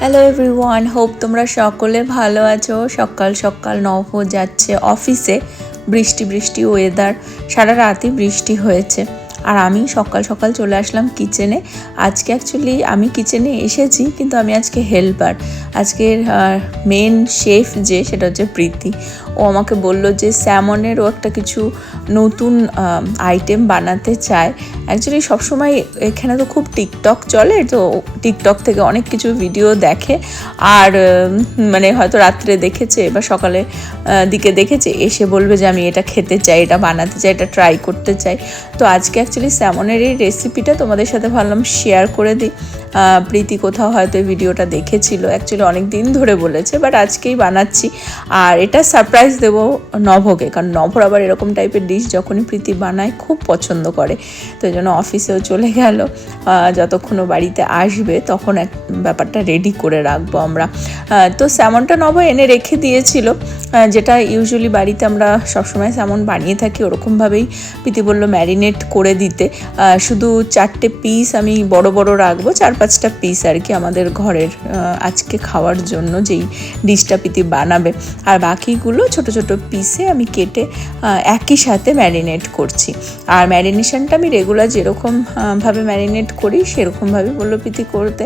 Hello everyone, hope তোমরা সকলে ভালো আছো। সকাল সকাল নভ যাচ্ছে অফিসে। বৃষ্টি বৃষ্টি ওয়েদার, সারা রাতই বৃষ্টি হয়েছে। আর আমি সকাল সকাল চলে আসলাম কিচেনে। আজকে অ্যাকচুয়ালি আমি কিচেনে এসেছি, কিন্তু আমি আজকে হেল্পার। আজকের মেন শেফ যে, সেটা হচ্ছে প্রীতি। ও আমাকে বললো যে স্যামনেরও একটা কিছু নতুন আইটেম বানাতে চায়। অ্যাকচুয়ালি সবসময় এখানে তো খুব টিকটক চলে, তো টিকটক থেকে অনেক কিছু ভিডিও দেখে। আর মানে হয়তো রাত্রে দেখেছে বা সকালে দিকে দেখেছে, এসে বলবে যে আমি এটা খেতে চাই, এটা বানাতে চাই, এটা ট্রাই করতে চাই। তো আজকে অ্যাকচুয়ালি স্যামনের এই রেসিপিটা তোমাদের সাথে ভাবলাম শেয়ার করে দিই। প্রীতি কোথাও হয়তো এই ভিডিওটা দেখেছিল, অ্যাকচুয়ালি অনেক দিন ধরে বলেছে, বাট আজকেই বানাচ্ছি। আর এটা সারপ্রাইজ দেবো নভকে, কারণ নভর আবার এরকম টাইপের ডিশ যখনই প্রীতি বানায় খুব পছন্দ করে। তো এই জন্য অফিসেও চলে গেল, যতক্ষণ বাড়িতে আসবে তখন এক ব্যাপারটা রেডি করে রাখবো আমরা। তো স্যামনটা নভ এনে রেখে দিয়েছিল, যেটা ইউজুয়ালি বাড়িতে আমরা সবসময় স্যামন বানিয়ে থাকি ওরকমভাবেই প্রীতি বললো ম্যারিনেট করে দিতে। শুধু 4টে পিস আমি বড় বড় রাখবো, 4-5টা পিস আর কি, আমাদের ঘরের আজকে খাওয়ার জন্য যেই ডিশটা প্রীতি বানাবে। আর বাকিগুলো ছোট ছোট পিসে আমি কেটে একই সাথে ম্যারিনেট করছি। আর ম্যারিনেশনটা আমি রেগুলার যেরকম ভাবে ম্যারিনেট করি সেরকমভাবে বললো প্রীতি করতে।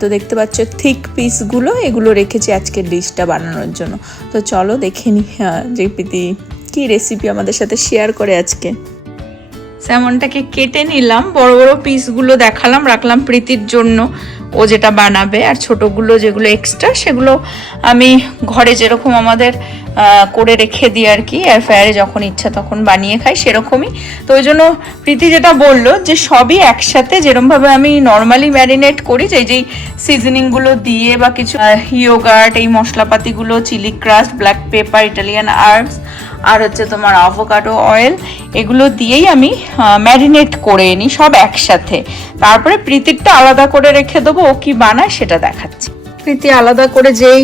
তো দেখতে পাচ্ছ থিক পিসগুলো, এগুলো রেখেছি আজকের ডিশটা বানানোর জন্য। তো চলো দেখে নি যে প্রীতি কী রেসিপি আমাদের সাথে শেয়ার করে আজকে। স্যামনটাকে কেটে নিলাম, বড় বড় পিসগুলো দেখালাম, রাখলাম প্রীতির জন্য, ও যেটা বানাবে। আর ছোটোগুলো যেগুলো এক্সট্রা সেগুলো আমি ঘরে যেরকম আমাদের করে রেখে দিই আর কি, এয়ার ফ্রায়ারে যখন ইচ্ছা তখন বানিয়ে খাই সেরকমই। তো ওই জন্য প্রীতি যেটা বললো যে সবই একসাথে যেরকমভাবে আমি নর্মালি ম্যারিনেট করি, যেই সিজনিংগুলো দিয়ে বা কিছু ইয়োগার্ট, এই মশলাপাতিগুলো, chilli crust, black pepper, Italian herbs, আর হচ্ছে তোমার অ্যাভোকাডো অয়েল, এগুলো দিয়েই আমি ম্যারিনেট করে নিই সব একসাথে। তারপরে প্রীতিরটা আলাদা করে রেখে দেবো, ও কি বানায় সেটা দেখাচ্ছি। প্রীতি আলাদা করে যেই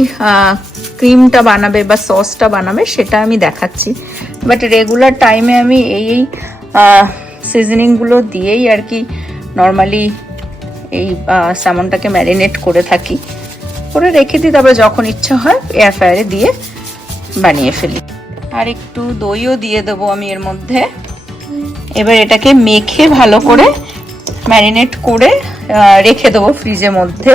ক্রিমটা বানাবে বা সসটা বানাবে সেটা আমি দেখাচ্ছি। বাট রেগুলার টাইমে আমি এই সিজনিংগুলো দিয়েই আর কি নর্মালি এই স্যামনটাকে ম্যারিনেট করে থাকি, করে রেখে দিই। তারপরে যখন ইচ্ছা হয় এয়ার ফ্রায়ারে দিয়ে বানিয়ে ফেলি। আর একটু দইও দিয়ে দেবো আমি এর মধ্যে। এবার এটাকে মেখে ভালো করে ম্যারিনেট করে রেখে দেবো ফ্রিজের মধ্যে।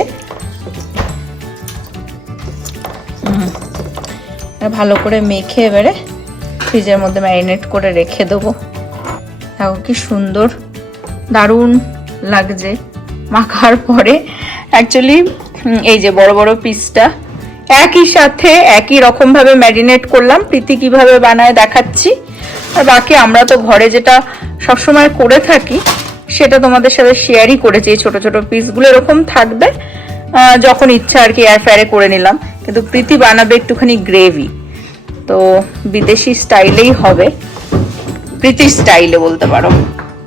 ভালো করে মেখে এবারে ফ্রিজের মধ্যে ম্যারিনেট করে রেখে দেবো। দেখো কি সুন্দর, দারুণ লাগছে মাখার পরে। অ্যাকচুয়ালি এই যে বড় বড় পিসটা একই সাথে একই রকম ভাবে ম্যারিনেট করলাম, প্রীতি কিভাবে বানায় দেখাচ্ছি। আর বাকি আমরা তো ঘরে যেটা সবসময় করে থাকি সেটা তোমাদের সাথে শেয়ারই করেছি। এই ছোট ছোট পিসগুলো এরকম থাকবে, যখন ইচ্ছা আর কি এয়ার ফ্রায়ারে করে নিলাম। কিন্তু প্রীতি বানাবে একটুখানি গ্রেভি, তো বিদেশি স্টাইলেই হবে, প্রীতির স্টাইলে বলতে পারো।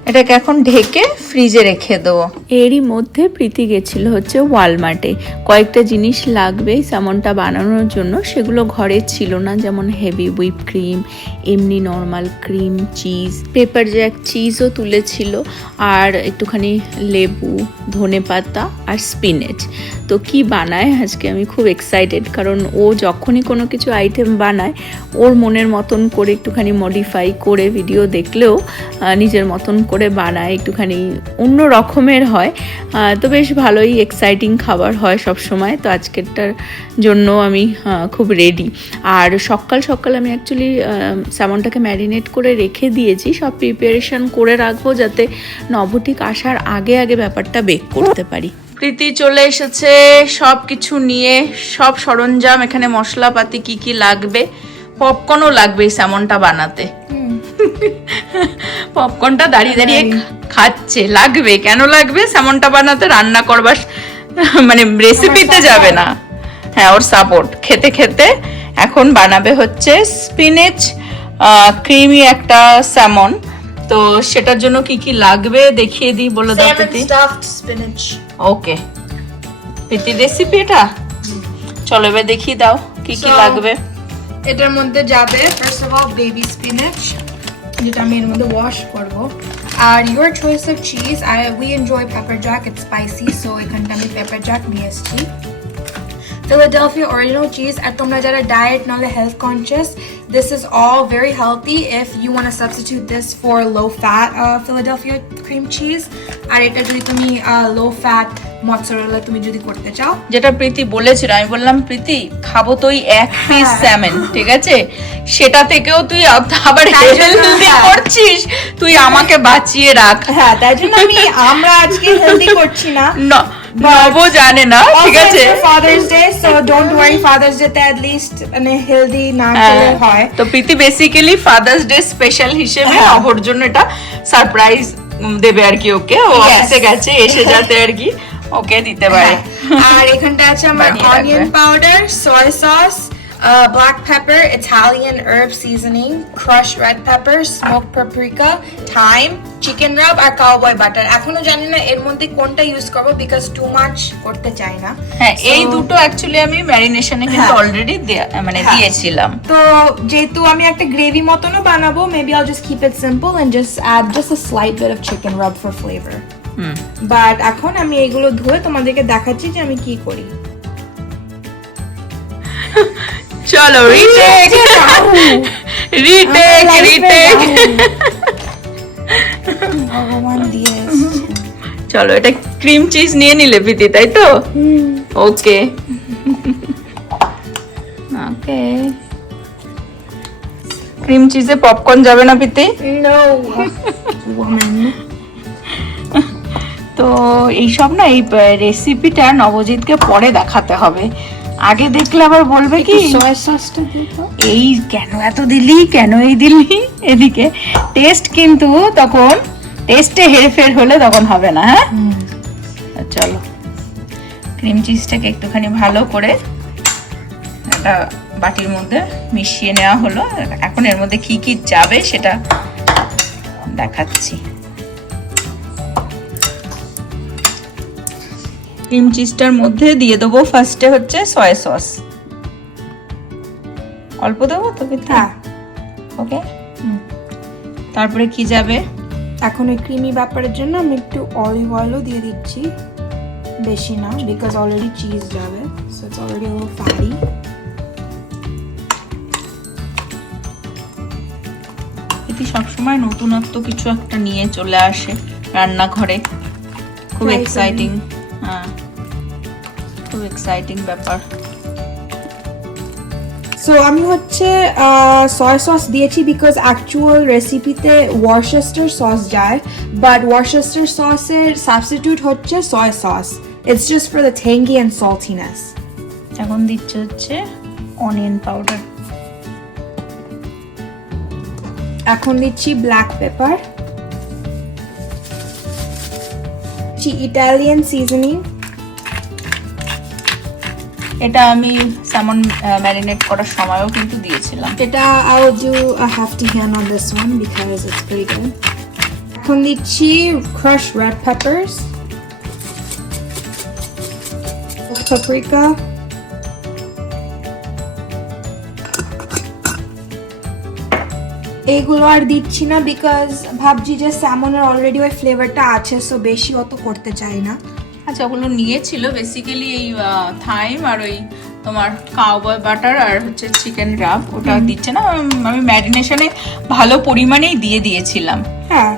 এটাকে এখন ঢেকে ফ্রিজে রেখে দেবো। এরই মধ্যে প্রীতি গেছিল হচ্ছে ওয়ালমার্টে, কয়েকটা জিনিস লাগবে স্যামনটা বানানোর জন্য, সেগুলো ঘরে ছিল না, যেমন হেভি হুইপ ক্রিম, এমনি normal cream, cheese, pepper jack চিজও তুলেছিল, আর একটুখানি লেবু, ধনেপাতা আর স্পিনেচ। তো কি বানায় আজকে আমি খুব এক্সাইটেড, কারণ ও যখনই কোনো কিছু আইটেম বানায় ওর মনের মতন করে একটুখানি মডিফাই করে ভিডিও দেখলেও নিজের মতন করে বানায়, একটুখানি অন্য রকমের হয়। তো বেশ ভালোই এক্সাইটিং খাবার হয় সব সময়। তো আজকেরটার জন্য আমি খুব রেডি। আর সকাল সকাল আমি অ্যাকচুয়ালি স্যামনটাকে ম্যারিনেট করে রেখে দিয়েছি, সব প্রিপারেশন করে রাখবো যাতে নবঠিক আসার আগে আগে ব্যাপারটা বেক করতে পারি। প্রীতি চলে এসেছে সব কিছু নিয়ে, সব সরঞ্জাম, এখানে মশলাপাতি কি কি লাগবে, পপকর্নও লাগবে এই স্যামনটা বানাতে। পপকর্নটা দাঁড়িয়ে দাঁড়িয়ে খাচ্ছে, লাগবে কেন লাগবে, স্যামনটা বানাতে, রান্না করবার মানে রেসিপিতে যাবে না। হ্যাঁ, ওর সাপোর্ট খেতে খেতে এখন বানাবে হচ্ছে স্পিনেচ ক্রিমি একটা স্যামন। তো সেটার জন্য কি কি লাগবে দেখিয়ে দিই, বলে দাও প্রীতি। ওকে প্রীতি, রেসিপি এটা, চলো এবার দেখিয়ে দাও কি কি লাগবে। এটার মধ্যে যাবে first of all baby spinach, যেটা আমি এর মধ্যে ওয়াশ করব। আর your choice of cheese, we enjoy pepper jack, it's spicy, so এখানটা আমি pepper jack নিয়ে এসেছি। Philadelphia original cheese. আর তোমরা যারা diet নাহলে health conscious, this is all very healthy if you want to substitute this for low fat Philadelphia cream cheese. আর এটা যদি তুমি low fat mozzarella তুমি যদি করতে চাও, যেটা প্রীতি বলেছিল, আমি বললাম প্রীতি খাবো তো ওই এক পিস স্যামন, ঠিক আছে, সেটা থেকেও তুই আবার হেলদি করছিস, তুই আমাকে বাঁচিয়ে রাখ। হ্যাঁ তাই জন্য আমরা আজকে হেলদি করছি না, নবো জানে না, ঠিক আছে। Father's day, so don't worry, father's day তে at least মানে হেলদি না খেলে হয়। তো প্রীতি বেসিক্যালি ফাদার্স ডে স্পেশাল হিসেবে নবর জন্য এটা সারপ্রাইজ দেবে আর কি, ওকে ও অফিসে গেছে এসে যাতে আর কি ওকে দিতে পারে। আর এখানটা আছে আমার অনিয়ন পাউডার, সয় sauce, black pepper, Italian herb seasoning, crushed red pepper, smoked paprika, thyme, chicken rub আর cowboy butter। এখনো জানি না এর মধ্যে কোনটা ইউজ করব বিকজ টু মাচ করতে চাই না। হ্যাঁ এই দুটো অ্যাকচুয়ালি আমি ম্যারিনেশনে কিন্তু অলরেডি মানে দিয়েছিলাম। তো যেহেতু আমি একটা গ্রেভি মতনও বানাবো, maybe I'll just keep it simple and just add just a slight bit of chicken rub for flavor. But এখন আমি এগুলো ধুয়ে তোমাদেরকে দেখাচ্ছি যে আমি কি করি। চলো রিটেক রিটেক রিটেক, ভগবান দিয়ে চলো এটা ক্রিম চিজ নিয়ে নিলে প্রীতি, তাই তো? ওকে ওকে, ক্রিম চিজে পপকর্ন যাবে না প্রীতি? No woman. তো এইসব না, এই রেসিপিটা নবজিৎকে পরে দেখাতে হবে, আগে দেখলে আবার বলবে কি সয়া সসটা দিতো, এই কেন এত দিলি, কেন এই দিলি এদিকে। টেস্ট কিন্তু তখন টেস্টে হেরফের হলে তখন হবে না। হ্যাঁ চলো ক্রিম চিজটাকে একটুখানি ভালো করে একটা বাটির মধ্যে মিশিয়ে নেওয়া হলো। এখন এর মধ্যে কি কি যাবে সেটা দেখাচ্ছি। ক্রিম চিজটার মধ্যে দিয়ে দেবো ফার্স্টে হচ্ছে সয়া সস, অল্প দেবো তো পিতা, ওকে। তারপরে কি যাবে? এখন এই ক্রিমি ব্যাপারের জন্য আমি একটু অলিভ অয়েলও দিয়ে দিচ্ছি, বেশি না বিকজ অলরেডি চিজ যাবে, so it's already a little fatty. এটি সবসময় নতুনত্ব কিছু একটা নিয়ে চলে আসে রান্নাঘরে, খুব এক্সাইটিং। হ্যাঁ খুব এক্সাইটিং ব্যাপার। সো আমি হচ্ছে সয়া সস দিয়েছি বিকজ অ্যাকচুয়াল রেসিপিতে ওয়ারচেস্টার সস যায়, বাট ওয়ারচেস্টার সসের সাবস্টিটিউট হচ্ছে soya sauce, it's just for the tangy and saltiness. এখন দিচ্ছে হচ্ছে অনিয়ন পাউডার, এখন দিচ্ছি ব্ল্যাক পেপার, ইটালিয়ান সিজনিং। এটা আমি স্যামন ম্যারিনেট করার সময়ও কিন্তু দিয়েছিলাম। এটা I will do a hefty hand on this one because it's pretty good. এখন দিচ্ছি crushed red peppers, paprika, এইগুলো আর দিচ্ছি না বিকজ ভাবছি যে স্যামনের অলরেডি ওই ফ্লেভারটা আছে, সো বেশি অত করতে চাই না। আচ্ছা ওগুলো নিয়েছিল বেসিক্যালি এই থাইম আর ওই তোমার কাউবয় বাটার আর হচ্ছে চিকেন রাব, ওটা দিচ্ছে না, আমি ম্যারিনেশনে ভালো পরিমাণেই দিয়ে দিয়েছিলাম। হ্যাঁ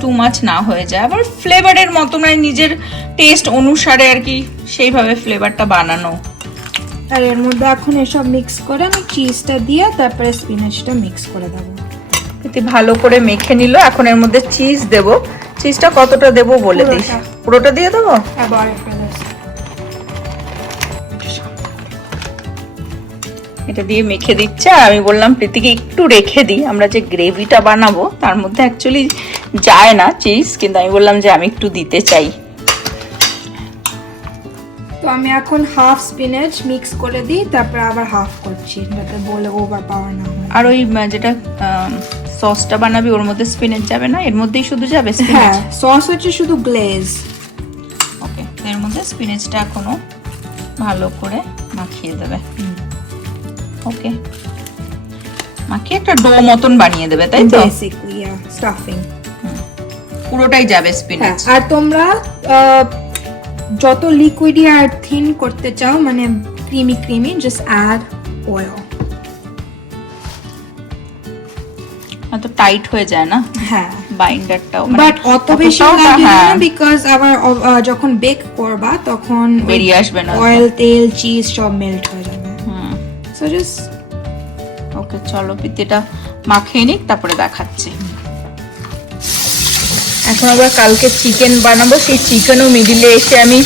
টু মাছ না হয়ে যায়, আবার ফ্লেভারের মতো মানে নিজের টেস্ট অনুসারে আর কি সেইভাবে ফ্লেভারটা বানানো। আর এর মধ্যে এখন এসব মিক্স করে আমি চিজটা দিয়ে তারপরে স্পিনাচটা মিক্স করে দেবো। এতে ভালো করে মেখে নিল। এখন এর মধ্যে চিজ দেব, চিজটা কতটা দেবো বলে দিস। পুরোটা দিয়ে দেবো? এটা দিয়ে মেখে দিচ্ছে। আর আমি বললাম প্রীতিকে একটু রেখে দিই, আমরা যে গ্রেভিটা বানাবো তার মধ্যে অ্যাকচুয়ালি যায় না চিজ, কিন্তু আমি বললাম যে আমি একটু দিতে চাই। তো আমি এখন হাফ স্পিনাচ মিক্স করে দিই, তারপর আবার হাফ করছি যাতে বলে ওভার পাওয়ার না হয়। আর ওই যেটা সসটা বানাবি ওর মধ্যে স্পিনাচ যাবে না, এর মধ্যেই শুধু যাবে স্পিনাচ? হ্যাঁ সস হচ্ছে শুধু গ্লেজ। ওকে, এর মধ্যে স্পিনাচটা এখনো ভালো করে মাখিয়ে দেবে। ওকে, মাখিয়ে একটা ডো মতন বানিয়ে দেবে, তাই তো? বেসিক্যালি স্টাফিং পুরোটাই যাবে স্পিনাচ। আর তোমরা যত লিকুইডি আর থিন করতে চাও, মানে creamy, just add oil. এত টাইট হয়ে যায় না হ্যাঁ, বাইন্ডারটাও, বাট অত বেশি লাগবে না বিকজ আবার যখন বেক করবা তখন বেরিয়ে আসবে না, অয়েল, তেল, চিজ সব মেল্ট হয়ে যাবে। সো জাস্ট ওকে, চলো পিতেটা মাখিয়ে নিক, তারপরে দেখাচ্ছি। এখন আবার কালকে চিকেন বানাবো, সেই চিকেনও মিডিলে এসে আমি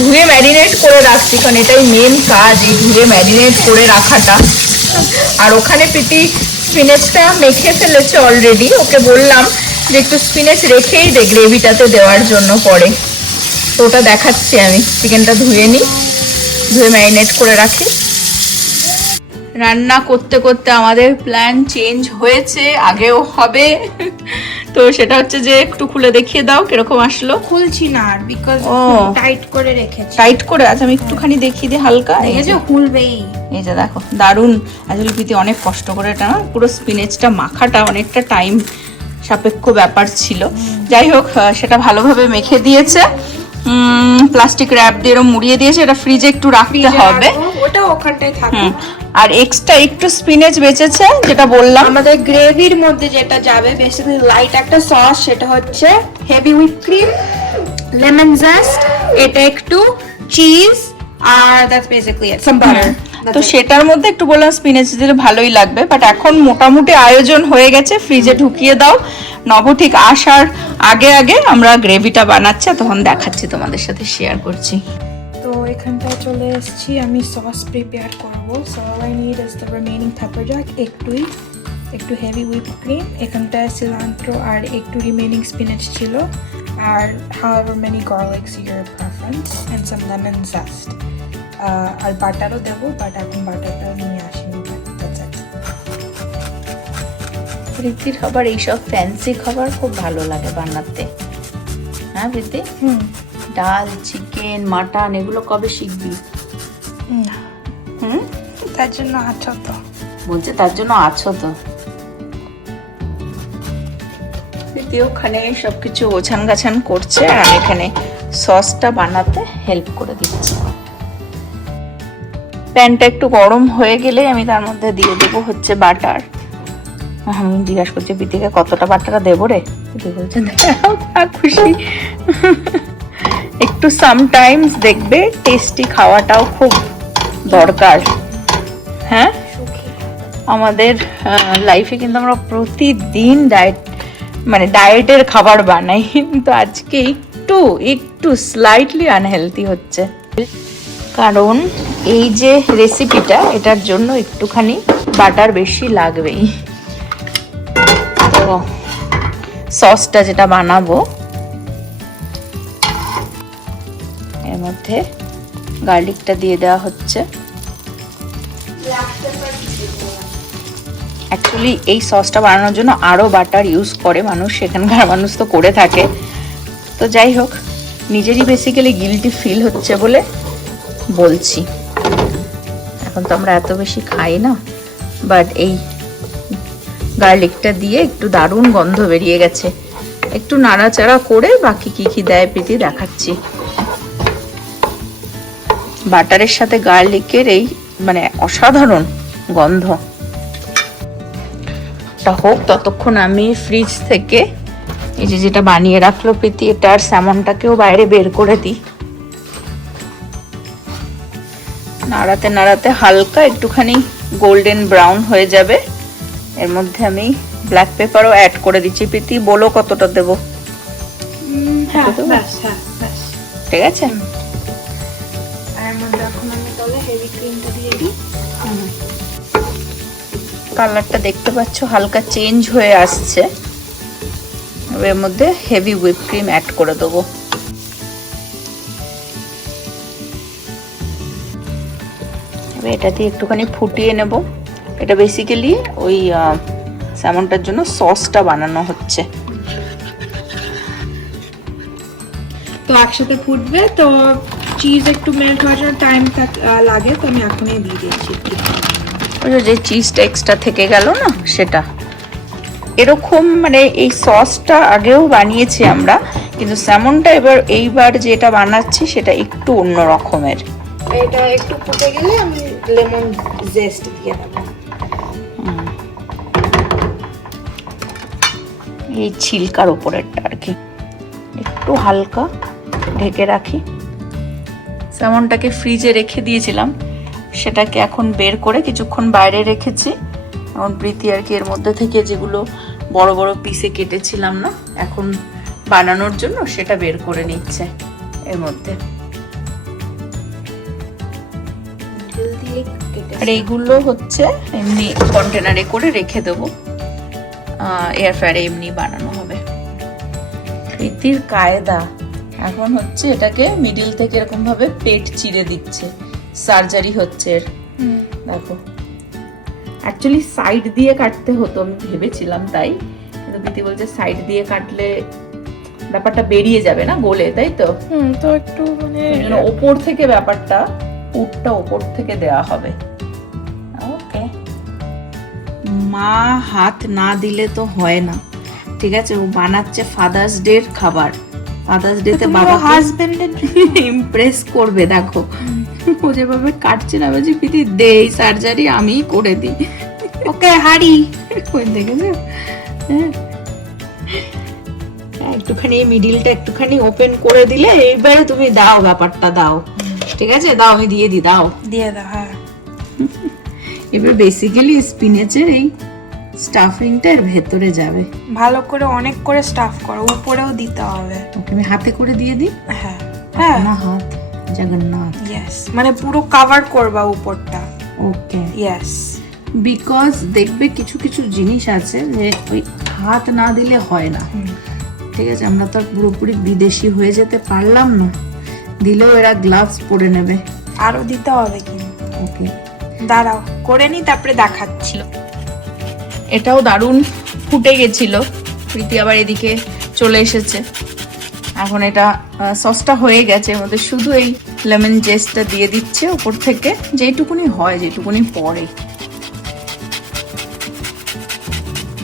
ধুয়ে ম্যারিনেট করে রাখছি, কারণ এটাই মেন কাজ, এই ধুয়ে ম্যারিনেট করে রাখাটা। আর ওখানে প্রীতি স্পিনেচটা মেখে ফেলেছে অলরেডি, ওকে বললাম যে একটু স্পিনেচ রেখেই দে গ্রেভিটাতে দেওয়ার জন্য পরে, তো ওটা দেখাচ্ছি। আমি চিকেনটা ধুয়ে নিই, ধুয়ে ম্যারিনেট করে রাখি। রান্না করতে করতে আমাদের প্ল্যান চেঞ্জ হয়েছে, আগেও হবে। তো সেটা হচ্ছে যে একটু খুলে দেখিয়ে দাও কিরকম আসলো। খুলছি না আর বিকজ টাইট করে রেখেছি। টাইট করে, আচ্ছা আমি একটুখানি দেখিয়ে দিই হালকা। এই যে খুলবেই, এই যে দেখো, দারুণ। আসলে প্রীতি অনেক কষ্ট করে এটা না, পুরো স্পিনেচটা মাখাটা অনেকটা টাইম সাপেক্ষ ব্যাপার ছিল। যাই হোক, সেটা ভালোভাবে মেখে দিয়েছে, প্লাস্টিক র্যাপ দিয়ে এরকম মুড়িয়ে দিয়েছে। এটা ফ্রিজে একটু রাখতে হবে, ওটা ওখানটায় থাকবে। আর এক্সট্রা একটু স্পিনেচ বেঁচেছে, যেটা বললাম আমাদের গ্রেভির মধ্যে যেটা যাবে বেসিক্যালি লাইট একটা সস, সেটা হচ্ছে heavy whip cream, lemon zest, এটা একটু চিজ, আর that's basically it, some butter. তো সেটার মধ্যে একটু বললাম স্পিনেচ দিলে ভালোই লাগবে, বাট এখন মোটামুটি আয়োজন হয়ে গেছে, ফ্রিজে ঢুকিয়ে দাও। নব ঠিক আসার আগে আগে আমরা গ্রেভিটা বানাচ্ছি, তখন দেখাচ্ছি, তোমাদের সাথে শেয়ার করছি। তো এখানটায় চলে এসেছি, আমি সস প্রিপেয়ার করব। So all I need is the remaining paper Jack, একটু হেভি হুইপ ক্রিম, এখানটায় সিলান্ট্রো, আর একটু রিমেইনিং স্পিনাচ ছিল, আর however many garlics your preference, and some lemon zest. আর বাটারও দেবো, বাট এখন বাটারটা নিয়ে আসিনি। প্রীতির খাবার, এইসব ফ্যান্সি খাবার খুব ভালো লাগে বানাতে। হ্যাঁ প্রীতি, ডাল, চিকেন, মাটন এগুলো কবে শিখবি? তার জন্য আছো তো, বলছে তার জন্য আছো তো। প্রীতি ওখানে সবকিছু গোছান গাছান করছে, আর আমি এখানে সসটা বানাতে হেল্প করে দিচ্ছি। প্যানটা একটু গরম হয়ে গেলে আমি তার মধ্যে দিয়ে দেবো হচ্ছে বাটার। আমি জিজ্ঞাসা করছি প্রীতিকে কতটা বাটার দেবো রে, প্রীতি বলছে খুশি। একটু সামটাইমস দেখবে টেস্টি খাওয়াটাও খুব দরকার। হ্যাঁ, আমাদের লাইফে কিন্তু আমরা প্রতিদিন ডায়েটের খাবার বানাই, কিন্তু আজকে একটু স্লাইটলি আনহেলদি হচ্ছে, কারণ এই যে রেসিপিটা, এটার জন্য একটুখানি বাটার বেশি লাগবেই। তো সসটা যেটা বানাবো, এর মধ্যে গার্লিকটা দিয়ে দেওয়া হচ্ছে। অ্যাকচুয়ালি এই সসটা বানানোর জন্য আরও বাটার ইউজ করে মানুষ, সেখানকার মানুষ তো করে থাকে। তো যাই হোক, নিজেরই বেসিক্যালি গিল্টি ফিল হচ্ছে বলে বলছি। এখন তো আমরা এত বেশি খাই না, বাট এই গার্লিকটা দিয়ে একটু দারুণ গন্ধ বেরিয়ে গেছে। একটু নাড়াচাড়া করে বাকি কি দেয় প্রীতি দেখাচ্ছি। বাটারের সাথে গার্লিকের এই অসাধারণ গন্ধ। তা হোক, ততক্ষণ আমি ফ্রিজ থেকে এই যেটা বানিয়ে রাখলো প্রীতি, এটার স্যামনটাকেও বাইরে বের করে দিই। নাড়াতে নাড়াতে হালকা একটুখানি গোল্ডেন ব্রাউন হয়ে যাবে। এর মধ্যে আমি ব্ল্যাক পেপারও অ্যাড করে দিচ্ছি। প্রীতি বলো কতটা দেবো? ঠিক আছে। কালারটা দেখতে পাচ্ছ হালকা চেঞ্জ হয়ে আসছে। এর মধ্যে হেভি হুইপ ক্রিম অ্যাড করে দেবো। এটা দিয়ে একটুখানি ফুটিয়ে নেব। এটা বেসিক্যালি ওই স্যামনটার জন্য সসটা বানানো হচ্ছে। তো একসাথে ফুটবে, তো চিজ একটু মেল্ট হওয়ার জন্য টাইম লাগে, তো আমি এখনই দিয়ে দিয়েছি। ওই যে চিজটা এক্সট্রা থেকে গেল না, সেটা এরকম এই সসটা আগেও বানিয়েছি আমরা, কিন্তু স্যামনটা এইবার যেটা বানাচ্ছি সেটা একটু অন্য রকমের। এটা একটু ফুটে গেলে আমি লেমন জেস্ট দিয়ে দেবো। এই ছিলকার উপরেরটা আর কি একটু হালকা ঢেকে রাখি। স্যামনটাকে ফ্রিজে রেখে দিয়েছিলাম, সেটাকে এখন বের করে কিছুক্ষণ বাইরে রেখেছি। এখন প্রীতি আর কি এর মধ্যে থেকে যেগুলো বড় বড় পিসে কেটেছিলাম না এখন বানানোর জন্য, সেটা বের করে নিচ্ছে এর মধ্যে। আর এইগুলো হচ্ছে এমনি কন্টেনারে করে রেখে দেবো, এয়ার ফ্রায়ারে এমনি বানানো হবে। প্রীতির কায়দা এখন হচ্ছে এটাকে মিডিল থেকে এরকম ভাবে পেট চিড়ে দিচ্ছে, সার্জারি হচ্ছে এর। দেখো অ্যাকচুয়ালি সাইড দিয়ে কাটতে হতো, আমি ভেবেছিলাম তাই, কিন্তু প্রীতি বলছে সাইড দিয়ে কাটলে ব্যাপারটা বেরিয়ে যাবে না গলে, তাই তো? তো একটু মানে ওপর থেকে ব্যাপারটা পুরটা ওপর থেকে দেওয়া হবে। ওকে, মা হাত না দিলে তো হয় না, ঠিক আছে? ও বানাচ্ছে ফাদার্স ডে এর খাবার, ফাদার্স ডে তে বাবা হাজবেন্ডের ইমপ্রেস করবে। দেখো ও যেভাবে কাটছে না, বলছি প্রীতি দে এই সার্জারি আমিই করে দিই। ওকে হাড়ি ওই দেখেছো, একটুখানি মিডিলটা একটুখানি ওপেন করে দিলে এইবারে তুমি দাও, ব্যাপারটা দাও, ঠিক আছে? দাও, আমি দিয়ে দিই, দাও দিয়ে দাও। হ্যাঁ, এবার বেসিক্যালি স্পিনেচের এই স্টাফিংটা এর ভেতরে যাবে। ভালো করে অনেক করে স্টাফ করো, উপরেও দিতে হবে। ওকে, আমি হাতে করে দিয়ে দিই। হ্যাঁ হ্যাঁ, না হাত জগন্নাথ, ইয়েস, মানে পুরো কভার করবা উপরটা। ওকে, ইয়েস, বিকজ দেখবে কিছু কিছু জিনিস আছে যে ওই হাত না দিলে হয় না, ঠিক আছে? আমরা তো আর পুরোপুরি বিদেশি হয়ে যেতে পারলাম না, দিলেও এরা গ্লাভস পরে নেবে। আরো দিতে হবে কিন্তু। ওকে, দাঁড়াও করে নি, তারপরে দেখাচ্ছি। এটাও দারুণ ফুটে গেছিল। প্রীতি আবার এদিকে চলে এসেছে। এখন এটা সসটা হয়ে গেছে, এর মধ্যে শুধু এই লেমন জেস্টটা দিয়ে দিচ্ছে উপর থেকে, যেটুকুনি হয়, যেটুকুনি পড়ে,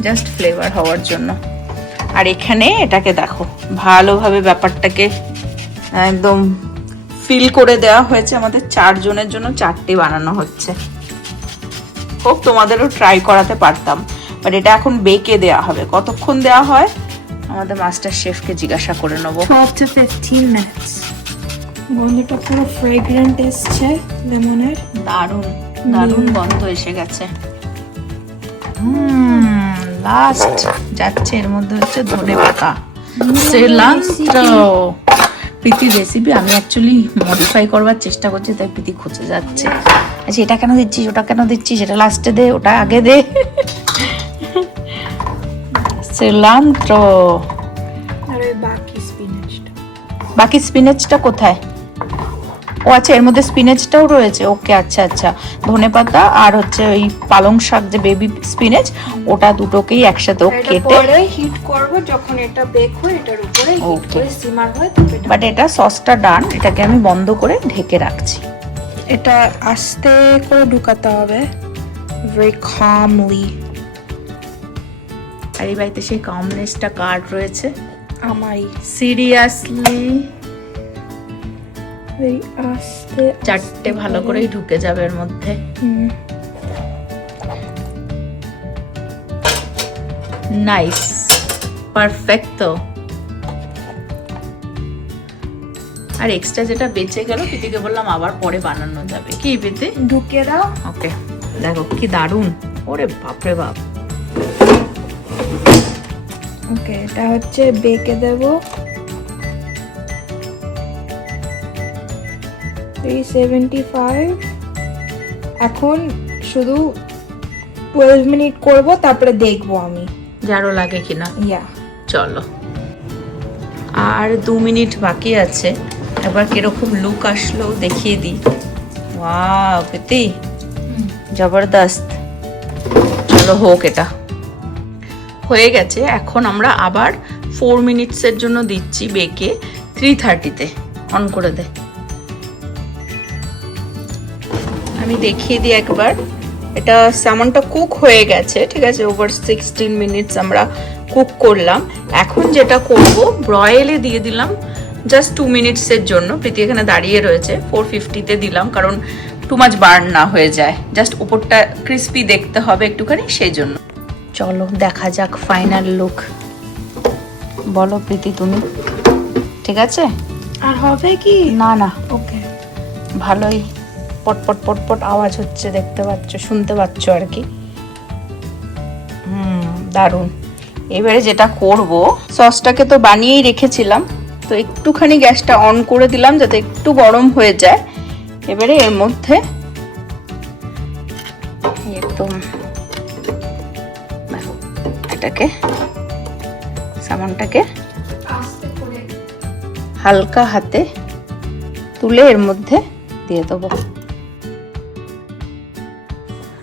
জাস্ট ফ্লেভার হওয়ার জন্য। আর এখানে এটাকে দেখো ভালোভাবে ব্যাপারটাকে একদম ফিল করে দেওয়া হয়েছে। আমাদের 4 জনের জন্য 4টে বানানো হচ্ছে। হোক তোমাদেরও ট্রাই করাতে পারতাম, বাট এটা এখন বেকে দেওয়া হবে। কতক্ষণ দেওয়া হয় আমাদের মাস্টার শেফকে জিজ্ঞাসা করে নেবো। 12 to 15 minutes। গন্ধটা পুরো ফ্রেগ্রেন্ট এসছে লেমনের, দারুণ দারুণ গন্ধ এসে গেছে। লাস্ট যাচ্ছে এর মধ্যে হচ্ছে ধনেপাতা, সিলান্ট্রো। প্রীতির রেসিপি আমি অ্যাকচুয়ালি মডিফাই করবার চেষ্টা করছি, তাই প্রীতি খুঁজে যাচ্ছে, আচ্ছা এটা কেন দিচ্ছিস, ওটা কেন দিচ্ছিস, এটা লাস্টে দে, ওটা আগে দে। সিলান্ট্রো। আর ওই বাকি স্পিনাচটা, বাকি স্পিনেচটা কোথায়? ও আচ্ছা, এর মধ্যে স্পিনেচটাও রয়েছে। ওকে, আচ্ছা আচ্ছা, ধনেপাতা আর হচ্ছে ওই পালং শাক যে বেবি স্পিনেচ, ওটা দুটোকেই একসাথে কেটে পরে হিট করব। যখন এটা বেক হয় এটার উপরে হিট করে সিমার হয়, বাট এটা সসটা ডান। এটাকে আমি বন্ধ করে ঢেকে রাখছি। এটা আস্তে করে ঢুকাতে হবে, very calmly। আর এই বাড়িতে সেই কামনেসটা কার রয়েছে? আমারই। সিরিয়াসলি very আস্তে 4টে ভালো করেই ঢুকে যাবে এর মধ্যে। নাইস, পারফেক্টো। আর এক্সট্রা যেটা বেঁচে গেল প্রীতিকে বললাম আবার পরে বানানো যাবে। কি প্রীতি? ঢুকে দাও। ওকে, দেখো কি দারুণ। ওরে বাপরে বাপ। ওকে, এটা হচ্ছে বেকে দেব 375। এখন শুধু 12 মিনিট করব, তারপরে দেখবো আমি জারো লাগে কিনা। ইয়া, চলো, আর 2 মিনিট বাকি আছে। এবার কিরকম লুক আসলো দেখিয়ে দিই। ওয়াও প্রীতি, জবরদস্ত। চলো হোক, এটা হয়ে গেছে। এখন আমরা আবার 4 মিনিটসের জন্য দিচ্ছি বেকে 330-তে। অন করে দে, আমি দেখিয়ে দিই একবার। এটা স্যামনটা কুক হয়ে গেছে, ঠিক আছে? ওভার 16 মিনিটস আমরা কুক করলাম। এখন যেটা করব, ব্রয়েলে দিয়ে দিলাম জাস্ট 2 মিনিটসের জন্য। প্রীতি এখানে দাঁড়িয়ে রয়েছে। 450-তে দিলাম কারণ টু মাচ বার্ন না হয়ে যায়, জাস্ট উপরটা ক্রিস্পি দেখতে হবে একটুখানি, সেই জন্য। চলো দেখা যাক ফাইনাল লুক। বলো প্রীতি তুমি, ঠিক আছে? আর হবে কি? না না, ওকে, ভালোই পটপট পটপট আওয়াজ হচ্ছে, দেখতে পাচ্ছ, শুনতে পাচ্ছ আর কি। দারুণ। এবারে যেটা করব, সসটাকে তো বানিয়েই রেখেছিলাম, তো একটুখানি গ্যাসটা অন করে দিলাম যাতে একটু গরম হয়ে যায়। এবারে এর মধ্যে একদম এটাকে, সামানটাকে হালকা হাতে তুলে এর মধ্যে দিয়ে দেবো।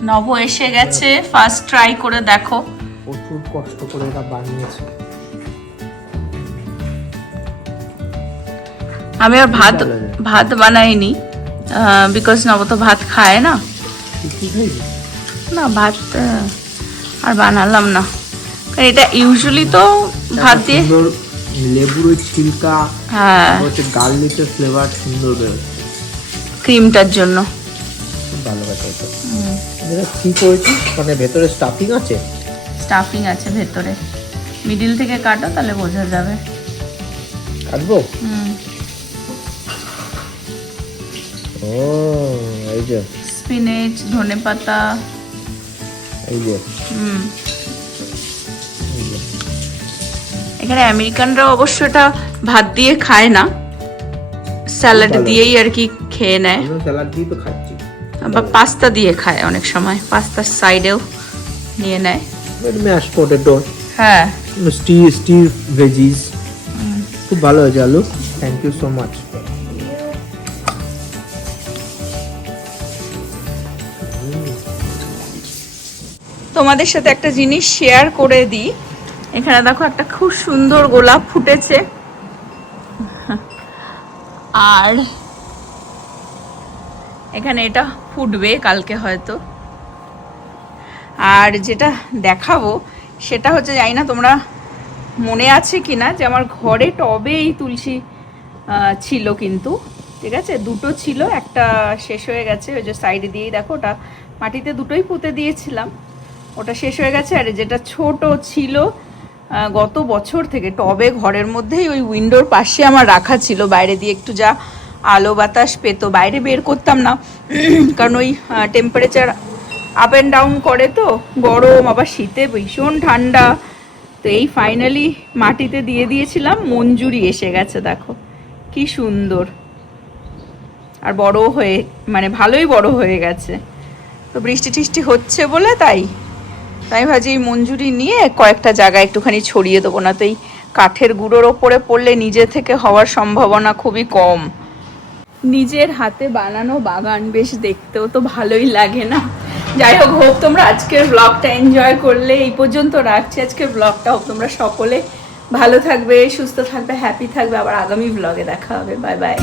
নব এসে গেছে, ফার্স্ট ট্রাই করে দেখো। প্রচুর কষ্ট করে এটা বানিয়েছে। আমি আর ভাত বানাইনি, বিকজ নব তো ভাত খায় না। না ভাত আর বানালাম না, কারণ এটা ইউজুয়ালি তো ভাত দিয়ে লেবুর ওই ছিলকা, হ্যাঁ, হচ্ছে গার্লিকের ফ্লেভার সুন্দর বেরোচ্ছে ক্রিমটার জন্য। খুব ভালো কথা। এটা কি করেছিস, মানে ভেতরে স্টাফিং আছে? স্টাফিং আছে ভেতরে, মিডিল থেকে কাটো তাহলে বোঝা যাবে। কাটবো? ও এই যে স্পিনেচ, ধনেপাতা, এই যে এখানে আমেরিকানরা অবশ্য এটা ভাত দিয়ে খায় না, স্যালাড দিয়েই আর কি খেয়ে নেয়, আমরা স্যালাড দিয়ে তো খাচ্ছি, বা পাস্তা দিয়ে খায় অনেক সময়, পাস্তার সাইডেও নিয়ে নেয়। ম্যাশ পটেটো, হ্যাঁ, স্টির ভেজিস, খুব ভালো হয়েছে আলু। Thank you so much. তোমাদের সাথে একটা জিনিস শেয়ার করে দিই। এখানে দেখো একটা খুব সুন্দর গোলাপ ফুটেছে, আর এখানে এটা ফুটবে কালকে হয়তো। আর যেটা দেখাবো সেটা হচ্ছে, জানি না তোমরা মনে আছে কিনা, যে আমার ঘরে টবে এই তুলসী ছিল কিন্তু, ঠিক আছে, দুটো ছিল, একটা শেষ হয়ে গেছে, ওই যে সাইডে দিয়েই দেখো, ওটা মাটিতে দুটোই পুঁতে দিয়েছিলাম, ওটা শেষ হয়ে গেছে। আর যেটা ছোট ছিল গত বছর থেকে টবে ঘরের মধ্যেই ওই উইন্ডোর পাশে আমার রাখা ছিল, বাইরে দিয়ে একটু যা আলো বাতাস পেত, বাইরে বের করতাম না কারণ ওই টেম্পারেচার আপ অ্যান্ড ডাউন করে, তো গরম, আবার শীতে ভীষণ ঠান্ডা। তো এই ফাইনালি মাটিতে দিয়ে দিয়েছিলাম, মঞ্জুরি এসে গেছে, দেখো কি সুন্দর, আর বড় হয়ে, মানে ভালোই বড় হয়ে গেছে। তো বৃষ্টি টিষ্টি হচ্ছে বলে তাই ভাবছি এই মঞ্জুরি নিয়ে কয়েকটা জায়গায় একটুখানি ছড়িয়ে দেবো, না তো এই কাঠের গুঁড়োর ওপরে পড়লে নিজে থেকে হওয়ার সম্ভাবনা খুবই কম। নিজের হাতে বানানো বাগান বেশ দেখতেও তো ভালোই লাগে না। যাই হোক, হোপ তোমরা আজকের ব্লগটা এনজয় করলে। এই পর্যন্ত রাখছি আজকের ব্লগটা। হোপ তোমরা সকলে ভালো থাকবে, সুস্থ থাকবে, হ্যাপি থাকবে। আবার আগামী ব্লগে দেখা হবে। Bye bye.